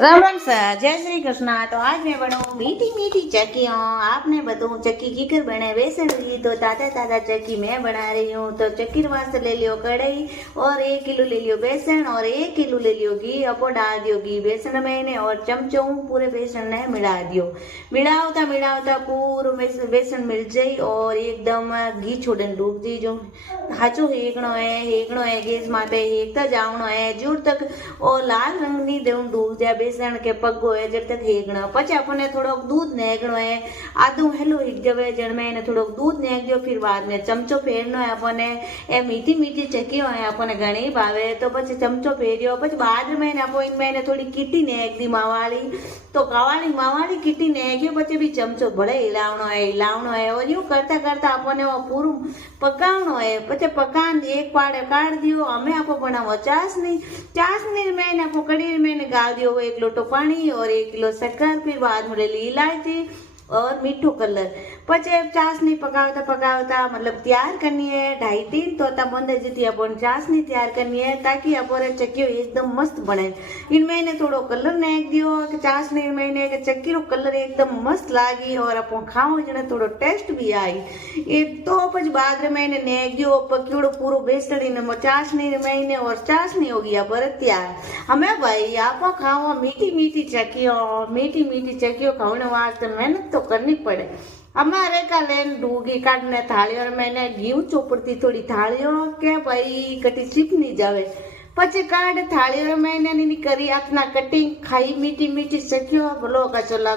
Ram Ram sir, जय श्री कृष्णा। तो आज मैं बनाऊँ मीठी मीठी चक्कियों। आपने बताऊँ चक्की की कर बने बेसन ली तो ताजा ताजा चक्की मैं बना रही हूँ। तो चक्की वास्ते ले लियो कढ़ाई और 1 किलो ले लियो बेसन और 1 किलो ले लियो घी। अपो डाल दियो घी बेसन में और चमचों पूरे बेसन ने मिला दियो। मिलावता पूरा बेसन मिल जाई और एकदम घी छोड़न डूब जी जो हाचो हेकणो है गैस माटे हेकता जावणो है जोर तक और लाल रंग नी देवण डूब जाए बेसन के पगो है जब तक हेकणो पछी आपने थोड़ो दूध नेकणो है आधो हेलो हिट जवे जण में ने थोड़ो दूध नेक दियो। फिर बाद में चमचो फेरनो है आपने ए मीठी मीठी चक्की है आपने घणी भावे तो पछी चमचो फेर्यो पछी बाद में आपो इनमें थोड़ी कीटी नेक दी मावाली तो मावाली कीटी नेक्यो पछी भी चमचो भले हिलावणो है और यूं करता करता आपने पूरू पकावणो है पछी पकान एक पाड़े काढ़ दियो। हमें आपको बनावो चासनी में आपको कढ़ी में गाल दियो 1 लोटो पानी और 1 किलो शक्कर। फिर बाद में ले ली इलायची और मीठो कलर पचे चासनी पकावता मतलब तैयार करनी है 2.5-3 तोता बंदे जीती अपन चासनी तैयार करनी है ताकि अपने चक्की एकदम मस्त बने। इनमें ने थोड़ो कलर नेक दियो कि चासनी में ने चक्की रो कलर एकदम मस्त लागी और अपन खाओ जने थोड़ो टेस्ट भी आई ये तो पछ बाद में ने नेक दियो पक्यूड़ो पूरो बेसड़ी ने चासनी में ने और चासनी हो गया पर तैयार। हमें भाई आपो खाओ मीठी मीठी चक्कियों खाने वास्ते मेहनत तो करनी पड़े। हमारे का लेन डूगी काटने थालियों मैंने घी चोपड़ती थोड़ी थालियों के भाई कटी चिप नहीं जावे पचे काट थालियों मैंने नहीं करी अपना कटिंग खाई मीठी मीठी चक्कियों भलो का चला।